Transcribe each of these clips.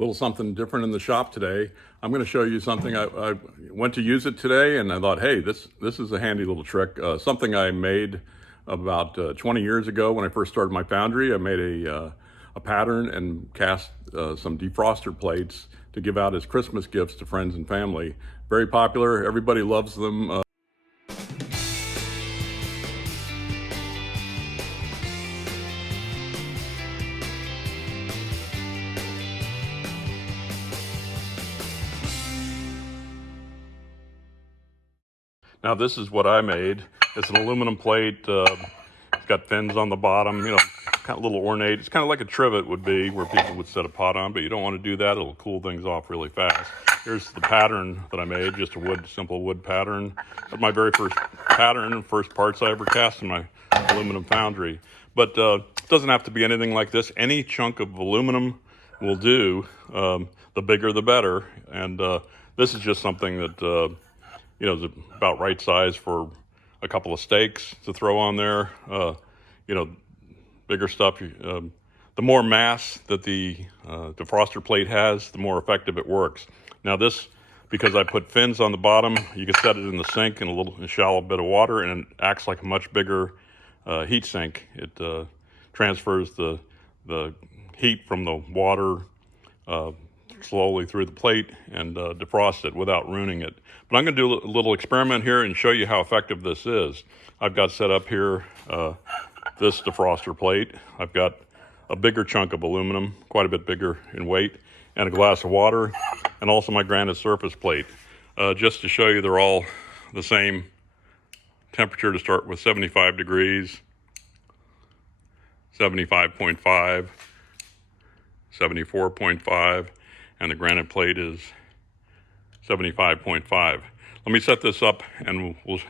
Little something different in the shop today. I'm going to show you something. I went to use it today and I thought, hey, this is a handy little trick. Something I made about 20 years ago when I first started my foundry. I made a pattern and cast some defroster plates to give out as Christmas gifts to friends and family. Very popular. Everybody loves them. Now this is what I made. It's an aluminum plate. It's got fins on the bottom, you know, kind of a little ornate. It's kind of like a trivet would be where people would set a pot on, but you don't want to do that. It'll cool things off really fast. Here's the pattern that I made, just a simple wood pattern. That's my very first pattern and first parts I ever cast in my aluminum foundry. But it doesn't have to be anything like this. Any chunk of aluminum will do. The bigger the better. And this is just something that you know, is about right size for a couple of steaks to throw on there. You know, bigger stuff. The more mass that the defroster plate has, the more effective it works. Now this, because I put fins on the bottom, you can set it in the sink in a shallow bit of water, and it acts like a much bigger heat sink. It transfers the heat from the water slowly through the plate and defrost it without ruining it. But I'm going to do a little experiment here and show you how effective this is. I've got set up here this defroster plate. I've got a bigger chunk of aluminum, quite a bit bigger in weight, and a glass of water, and also my granite surface plate. Just to show you they're all the same temperature to start with: 75 degrees, 75.5, 74.5, and the granite plate is 75.5. Let me set this up and we'll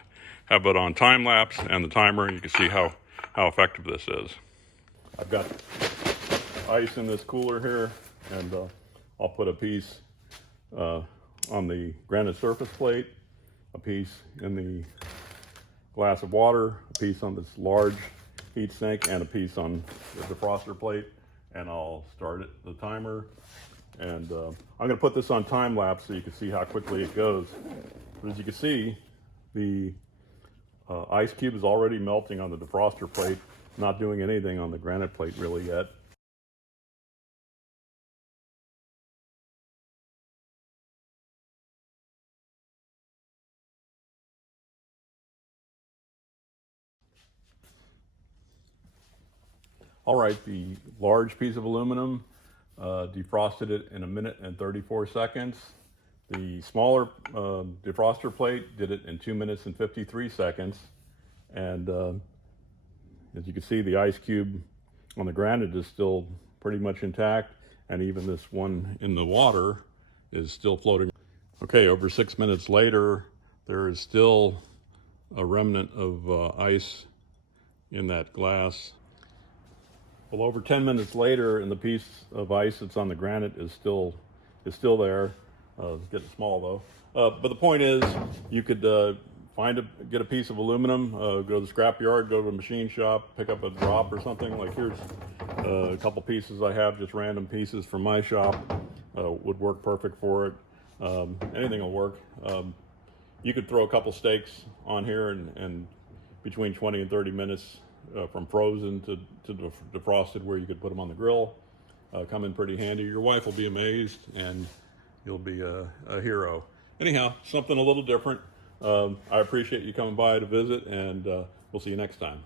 have it on time lapse and the timer, and you can see how effective this is. I've got ice in this cooler here, and I'll put a piece on the granite surface plate, a piece in the glass of water, a piece on this large heat sink, and a piece on the defroster plate, and I'll start the timer. And I'm going to put this on time lapse so you can see how quickly it goes. But as you can see, the ice cube is already melting on the defroster plate, not doing anything on the granite plate really yet. All right, the large piece of aluminum defrosted it in 1 minute and 34 seconds. The smaller defroster plate did it in 2 minutes and 53 seconds. And as you can see, the ice cube on the granite is still pretty much intact, and even this one in the water is still floating. Okay, over 6 minutes later, there is still a remnant of ice in that glass. Well, over 10 minutes later, and the piece of ice that's on the granite is still there. It's getting small though. But the point is, you could get a piece of aluminum, go to the scrapyard, go to a machine shop, pick up a drop or something. Like here's a couple pieces I have, just random pieces from my shop. Would work perfect for it. Anything will work. You could throw a couple steaks on here, and between 20 and 30 minutes. From frozen to defrosted, where you could put them on the grill, come in pretty handy. Your wife will be amazed, and you'll be a hero. Anyhow, something a little different. I appreciate you coming by to visit, and we'll see you next time.